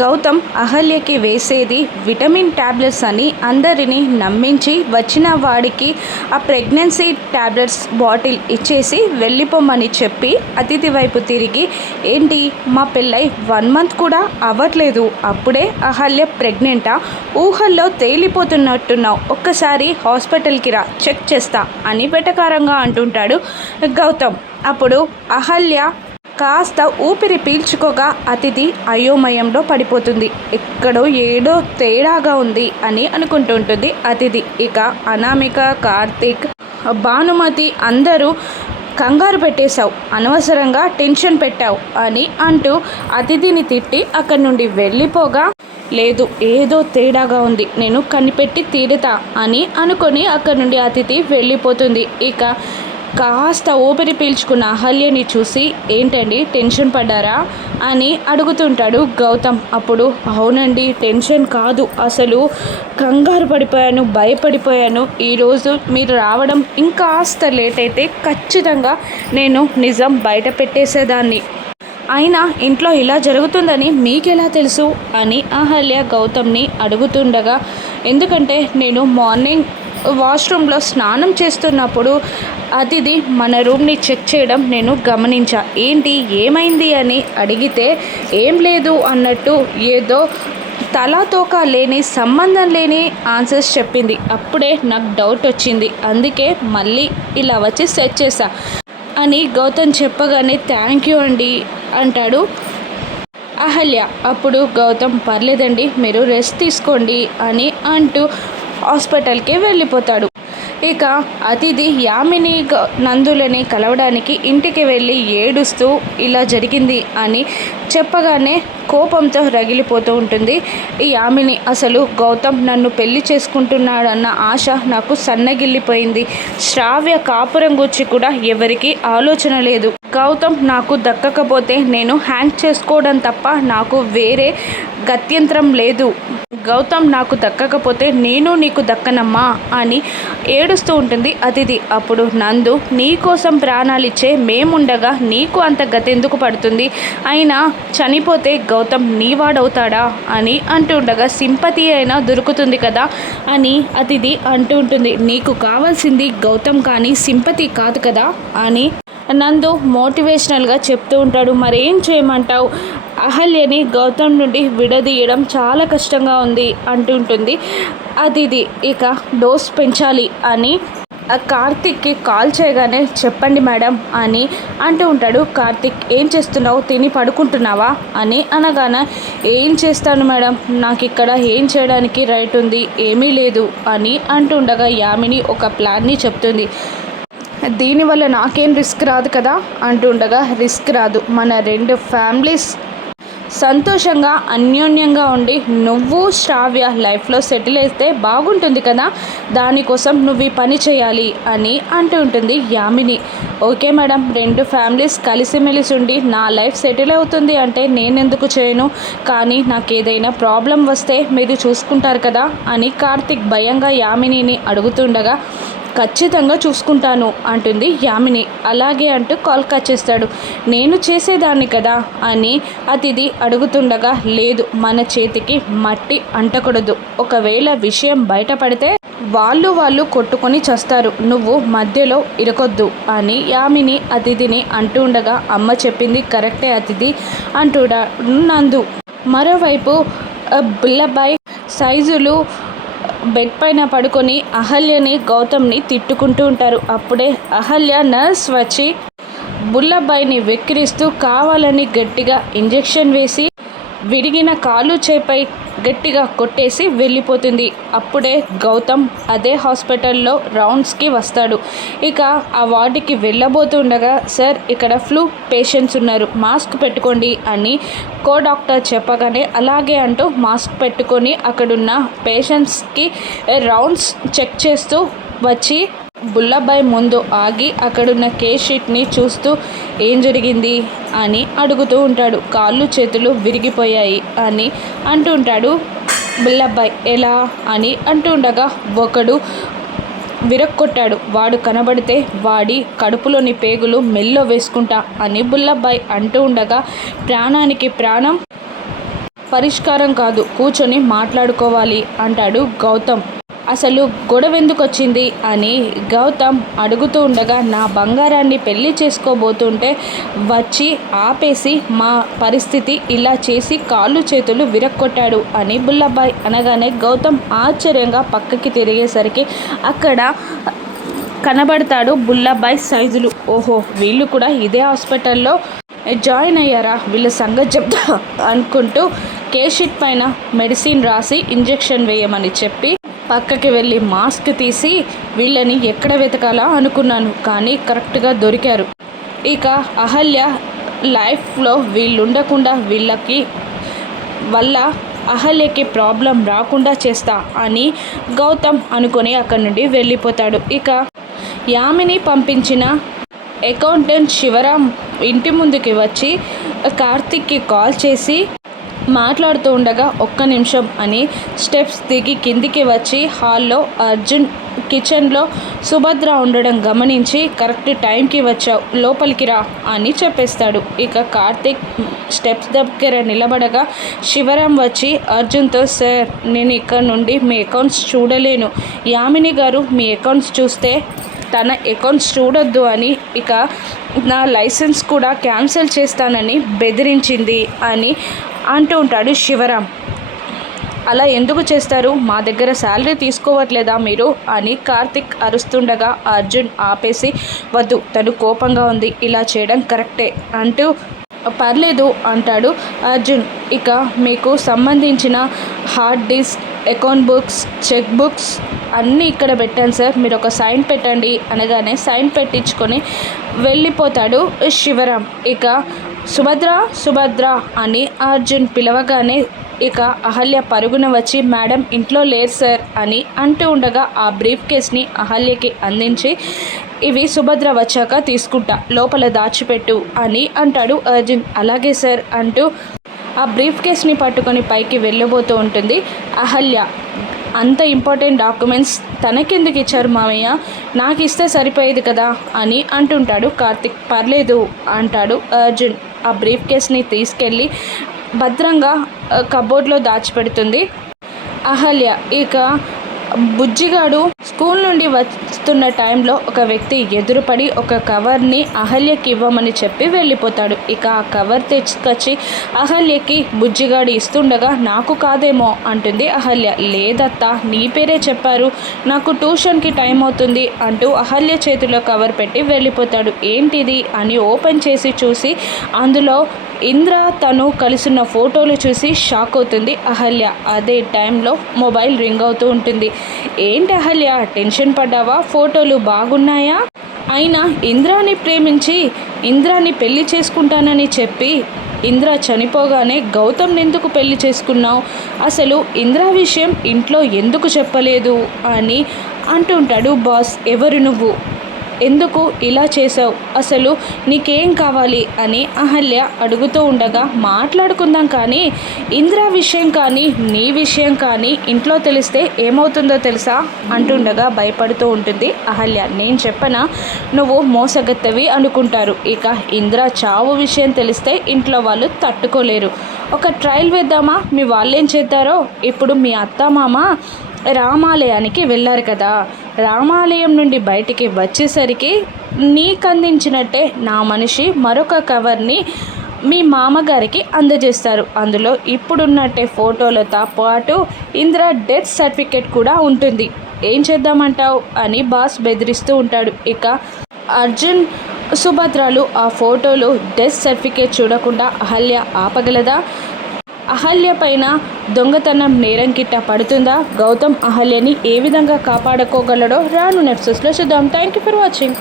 గౌతమ్ అహల్యకి వేసేది vitamin tablets అని అందరినీ నమ్మించి వచ్చిన వాడికి ఆ ప్రెగ్నెన్సీ ట్యాబ్లెట్స్ బాటిల్ ఇచ్చేసి వెళ్ళిపోమని చెప్పి అతిథి వైపు తిరిగి ఏంటి మా పెళ్ళై వన్ మంత్ కూడా అవ్వట్లేదు. అప్పుడే అహల్య ప్రెగ్నెంటా? ఊహల్లో తేలిపోతున్నట్టున్నావు. ఒక్కసారి హాస్పిటల్కి రా చెక్ చేస్తా అని వెటకారంగా అంటుంటాడు గౌతమ్. అప్పుడు అహల్య కాస్త ఊపిరి పీల్చుకోగా అతిథి అయోమయంలో పడిపోతుంది. ఎక్కడో ఏడో తేడాగా ఉంది అని అనుకుంటుంటుంది అతిథి. ఇక అనామిక కార్తీక్ భానుమతి అందరూ కంగారు పెట్టేశావు. అనవసరంగా టెన్షన్ పెట్టావు అని అంటూ అతిథిని తిట్టి అక్కడి నుండి వెళ్ళిపోగా లేదు ఏదో తేడాగా ఉంది. నేను కనిపెట్టి తీరుతా అని అనుకొని అక్కడి నుండి అతిథి వెళ్ళిపోతుంది. ఇక కాస్త ఊపిరి పీల్చుకున్న అహల్యని చూసి ఏంటండి టెన్షన్ పడ్డారా? అని అడుగుతుంటాడు గౌతమ్. అప్పుడు అవునండి టెన్షన్ కాదు. అసలు కంగారు పడిపోయాను భయపడిపోయాను. ఈరోజు మీరు రావడం ఇంకాస్త లేట్ అయితే ఖచ్చితంగా నేను నిజం బయట పెట్టేసేదాన్ని. అయినా ఇంట్లో ఇలా జరుగుతుందని మీకెలా తెలుసు? అని అహల్య గౌతమ్ని అడుగుతుండగా ఎందుకంటే నేను మార్నింగ్ వాష్రూమ్లో స్నానం చేస్తున్నప్పుడు అతిథి మన రూమ్ని చెక్ చేయడం నేను గమనించా. ఏంటి? ఏమైంది అని అడిగితే ఏం లేదు అన్నట్టు ఏదో తలాతోక లేని సంబంధం లేని ఆన్సర్స్ చెప్పింది. అప్పుడే నాకు డౌట్ వచ్చింది. అందుకే మళ్ళీ ఇలా వచ్చి సెట్ చేశా అని గౌతమ్ చెప్పగానే థ్యాంక్ యూ అండి అంటాడు అహల్య. అప్పుడు గౌతమ్ పర్లేదండి మీరు రెస్ట్ తీసుకోండి అని అంటూ హాస్పిటల్కి వెళ్ళిపోతాడు. ఇక అతిథి యామిని నందులని కలవడానికి ఇంటికి వెళ్ళి ఏడుస్తూ ఇలా జరిగింది అని చెప్పగానే కోపంతో రగిలిపోతూ ఉంటుంది. ఈ యామిని అసలు గౌతమ్ నన్ను పెళ్ళి చేసుకుంటున్నాడన్న ఆశ నాకు సన్నగిల్లిపోయింది. శ్రావ్య కాపురం గురించి కూడా ఎవరికీ ఆలోచన లేదు. గౌతమ్ నాకు దక్కకపోతే నేను హ్యాంగ్ చేసుకోవడం తప్ప నాకు వేరే గత్యంతరం లేదు. గౌతమ్ నాకు దక్కకపోతే నేను నీకు దక్కనమ్మా అని ఏడుస్తూ ఉంటుంది అతిథి. అప్పుడు నందు నీకోసం ప్రాణాలిచ్చే మేముండగా నీకు అంత గతెందుకు పడుతుంది? అయినా చనిపోతే గౌతమ్ నీవాడవుతాడా అని అంటుండగా సింపతి అయినా దొరుకుతుంది కదా? అని అతిథి అంటూ ఉంటుంది. నీకు కావాల్సింది గౌతమ్ కానీ సింపతి కాదు కదా? అని నందు మోటివేషనల్గా చెప్తూ ఉంటాడు. మరేం చేయమంటావు? అహల్యని గౌతమ్ నుండి విడదీయడం చాలా కష్టంగా ఉంది అంటుంటుంది అదిది ఇక డోస్ పెంచాలి అని కార్తిక్కి కాల్ చేయగానే చెప్పండి మేడం అని అంటూ ఉంటాడు. కార్తిక్ ఏం చేస్తున్నావు? తిని పడుకుంటున్నావా? అని అనగానే ఏం చేస్తాను మేడం? నాకు ఇక్కడ ఏం చేయడానికి రైట్ ఉంది? ఏమీ లేదు అని అంటుండగా యామిని ఒక ప్లాన్ని చెప్తుంది. దీనివల్ల నాకేం రిస్క్ రాదు కదా అంటుండగా రిస్క్ రాదు. మన రెండు ఫ్యామిలీస్ సంతోషంగా అన్యోన్యంగా ఉండి నువ్వు శ్రావ్య లైఫ్లో సెటిల్ అయితే బాగుంటుంది కదా. దానికోసం నువ్వు ఈ పని చేయాలి అని అంటూ ఉంటుంది యామిని. ఓకే మేడం రెండు ఫ్యామిలీస్ కలిసిమెలిసి ఉండి నా లైఫ్ సెటిల్ అవుతుంది అంటే నేనెందుకు చేయను? కానీ నాకు ఏదైనా ప్రాబ్లం వస్తే మీరు చూసుకుంటారు కదా అని కార్తిక్ భయంగా యామినిని అడుగుతుండగా ఖచ్చితంగా చూసుకుంటాను అంటుంది యామిని. అలాగే అంటూ కాల్ కట్ చేస్తాడు. నేను చేసేదాన్ని కదా అని అతిథి అడుగుతుండగా లేదు మన చేతికి మట్టి అంటకూడదు. ఒకవేళ విషయం బయటపడితే వాళ్ళు వాళ్ళు కొట్టుకొని చస్తారు. నువ్వు మధ్యలో ఇరకొద్దు అని యామిని అతిథిని అంటుండగా అమ్మ చెప్పింది కరెక్టే అతిథి అంటుడా నందు. మరోవైపు బిల్లబాయ్ సైజులు బెడ్ పైన పడుకొని అహల్యని గౌతమ్ని తిట్టుకుంటూ ఉంటారు. అప్పుడే అహల్య నర్స్ వచ్చి బుల్లబ్బాయిని వెక్కిరిస్తూ కావాలని గట్టిగా ఇంజెక్షన్ వేసి విరిగిన కాలు చేపై గట్టిగా కొట్టేసి వెళ్ళిపోతుంది. అప్పుడే గౌతమ్ అదే హాస్పిటల్లో రౌండ్స్కి వస్తాడు. ఇక ఆ వార్డుకి వెళ్ళబోతుండగా సార్ ఇక్కడ ఫ్లూ పేషెంట్స్ ఉన్నారు మాస్క్ పెట్టుకోండి అని కో డాక్టర్ చెప్పగానే అలాగే అంటూ మాస్క్ పెట్టుకొని అక్కడున్న పేషెంట్స్కి రౌండ్స్ చెక్ చేస్తూ వచ్చి బుల్లబాయ్ ముందు ఆగి అక్కడున్న కేస్ షీట్ని చూస్తూ ఏం జరిగింది అని అడుగుతూ ఉంటాడు. కాళ్ళు చేతులు విరిగిపోయాయి అని అంటుంటాడు బుల్లబ్బాయ్. ఎలా అని అంటుండగా ఒకడు విరక్కొట్టాడు. వాడు కనబడితే వాడి కడుపులోని పేగులు మెల్లో వేసుకుంటా అని బుల్లబ్బాయ్ అంటూ ఉండగా ప్రాణానికి ప్రాణం పరిష్కారం కాదు కూర్చొని మాట్లాడుకోవాలి అంటాడు గౌతమ్. అసలు గొడవ ఎందుకు వచ్చింది అని గౌతమ్ అడుగుతూ ఉండగా నా బంగారాన్ని పెళ్ళి చేసుకోబోతుంటే వచ్చి ఆపేసి మా పరిస్థితి ఇలా చేసి కాళ్ళు చేతులు విరక్కొట్టాడు అని బుల్లబాయ్ అనగానే గౌతమ్ ఆశ్చర్యంగా పక్కకి తిరిగేసరికి అక్కడ కనబడతాడు బుల్లబాయ్ సైజులు. ఓహో వీళ్ళు కూడా ఇదే హాస్పిటల్లో జాయిన్ అయ్యారా? వీళ్ళ సంగతి చెప్తా అనుకుంటూ కేషీట్ పైన మెడిసిన్ రాసి ఇంజెక్షన్ వేయమని చెప్పి పక్కకి వెళ్ళి మాస్క్ తీసి వీళ్ళని ఎక్కడ వెతకాలా అనుకున్నాను కానీ కరెక్ట్గా దొరికారు. ఇక అహల్య లైఫ్లో వీళ్ళు ఉండకుండా వీళ్ళకి వల్ల అహల్యకి ప్రాబ్లం రాకుండా చేస్తా అని గౌతమ్ అనుకొని అక్కడి నుండి వెళ్ళిపోతాడు. ఇక యామిని పంపించిన అకౌంటెంట్ శివరాం ఇంటి ముందుకి వచ్చి కార్తిక్కి కాల్ చేసి మాట్లాడుతూ ఉండగా ఒక్క నిమిషం అని స్టెప్స్ దిగి కిందికి వచ్చి హాల్లో అర్జున్ కిచెన్లో సుభద్ర ఉండడం గమనించి కరెక్ట్ టైంకి వచ్చావు లోపలికి రా అని చెప్పేస్తాడు. ఇక కార్తిక్ స్టెప్స్ దగ్గర నిలబడగా శివరాం వచ్చి అర్జున్తో సార్ నేను ఇక్కడ నుండి మీ అకౌంట్స్ చూడలేను. యామిని గారు మీ అకౌంట్స్ చూస్తే తన అకౌంట్స్ చూడొద్దు అని ఇక నా లైసెన్స్ కూడా క్యాన్సిల్ చేస్తానని బెదిరించింది అని అంటూ ఉంటాడు శివరాం అలా ఎందుకు చేస్తారు? మా దగ్గర శాలరీ తీసుకోవట్లేదా మీరు? అని కార్తిక్ అరుస్తుండగా అర్జున్ ఆపేసి వద్దు తను కోపంగా ఉంది ఇలా చేయడం కరెక్టే అంటూ పర్లేదు అంటాడు అర్జున్. ఇక మీకు సంబంధించిన hard disk account books check books అన్నీ ఇక్కడ పెట్టాను సార్. మీరు ఒక సైన్ పెట్టండి అనగానే సైన్ పెట్టించుకొని వెళ్ళిపోతాడు శివరాం ఇక సుభద్ర సుభద్ర అని అర్జున్ పిలవగానే ఇక అహల్య పరుగున వచ్చి మేడం ఇంట్లో లేరు సార్ అని అంటూ ఉండగా ఆ బ్రీఫ్ కేస్ని అహల్యకి అందించి ఇవి సుభద్ర వచ్చాక తీసుకుంటా లోపల దాచిపెట్టు అని అంటాడు అర్జున్. అలాగే సార్ అంటూ ఆ బ్రీఫ్ కేస్ని పట్టుకొని పైకి వెళ్ళబోతూ ఉంటుంది అహల్య. అంత ఇంపార్టెంట్ డాక్యుమెంట్స్ తనకెందుకు ఇచ్చారు మామయ్య? నాకు ఇస్తే సరిపోయేది కదా అని అంటుంటాడు కార్తిక్. పర్లేదు అంటాడు అర్జున్. ఆ బ్రీఫ్ కేస్ని తీసుకెళ్ళి భద్రంగా కబోర్డ్లో దాచిపెడుతుంది. అహల్య ఇక బుజ్జిగాడు స్కూల్ నుండి వస్తున్న టైంలో ఒక వ్యక్తి ఎదురుపడి ఒక కవర్ని అహల్యకి ఇవ్వమని చెప్పి వెళ్ళిపోతాడు. ఇక ఆ కవర్ తెచ్చుకొచ్చి అహల్యకి బుజ్జిగాడు ఇస్తుండగా నాకు కాదేమో అంటుంది అహల్య. లేదత్తా నీ పేరే చెప్పారు. నాకు ట్యూషన్కి టైం అవుతుంది అంటూ అహల్య చేతిలో కవర్ పెట్టి వెళ్ళిపోతాడు. ఏంటిది? అని ఓపెన్ చేసి చూసి అందులో ఇంద్ర తను కలిసిన ఫోటోలు చూసి షాక్ అవుతుంది అహల్య. అదే టైంలో మొబైల్ రింగ్ అవుతూ ఉంటుంది. ఏంటి అహల్య టెన్షన్ పడ్డావా? ఫోటోలు బాగున్నాయా? అయినా ఇంద్రాని ప్రేమించి ఇంద్రాని పెళ్ళి చేసుకుంటానని చెప్పి ఇంద్ర చనిపోగానే గౌతమ్ ఎందుకు పెళ్ళి చేసుకున్నావు? అసలు ఇంద్ర విషయం ఇంట్లో ఎందుకు చెప్పలేదు అని అంటుంటాడు బాస్. ఎవరు నువ్వు? ఎందుకు ఇలా చేసావు అసలు నీకేం కావాలి? అని అహల్య అడుగుతూ ఉండగా మాట్లాడుకుందాం కానీ ఇంద్ర విషయం కానీ నీ విషయం కానీ ఇంట్లో తెలిస్తే ఏమవుతుందో తెలుసా? అంటుండగా భయపడుతూ ఉంటుంది అహల్య. నేను చెప్పనా? నువ్వు మోసగత్తవి అనుకుంటారు. ఇక ఇంద్ర చావు విషయం తెలిస్తే ఇంట్లో వాళ్ళు తట్టుకోలేరు. ఒక ట్రయల్ వేద్దామా? మీ వాళ్ళేం చేస్తారో ఇప్పుడు మీ అత్త మామ రామాలయానికి వెళ్ళారు కదా. రామాలయం నుండి బయటికి వచ్చేసరికి నీకు అందించినట్టే నా మనిషి మరొక కవర్ని మీ మామగారికి అందజేస్తారు. అందులో ఇప్పుడున్నట్టే ఫోటోలతో పాటు ఇందిరా డెత్ సర్టిఫికేట్ కూడా ఉంటుంది. ఏం చేద్దామంటావు? అని బాస్ బెదిరిస్తూ ఉంటాడు. ఇక అర్జున్ సుభద్రాలు ఆ ఫోటోలు డెత్ సర్టిఫికేట్ చూడకుండా అహల్య ఆపగలదా? అహల్య పైన దొంగతనం నేరం కిట్ట పడుతుందా? గౌతమ్ అహల్యని ఏ విధంగా కాపాడుకోగలడో రాను నెప్సెస్లో చూద్దాం. Thank you for watching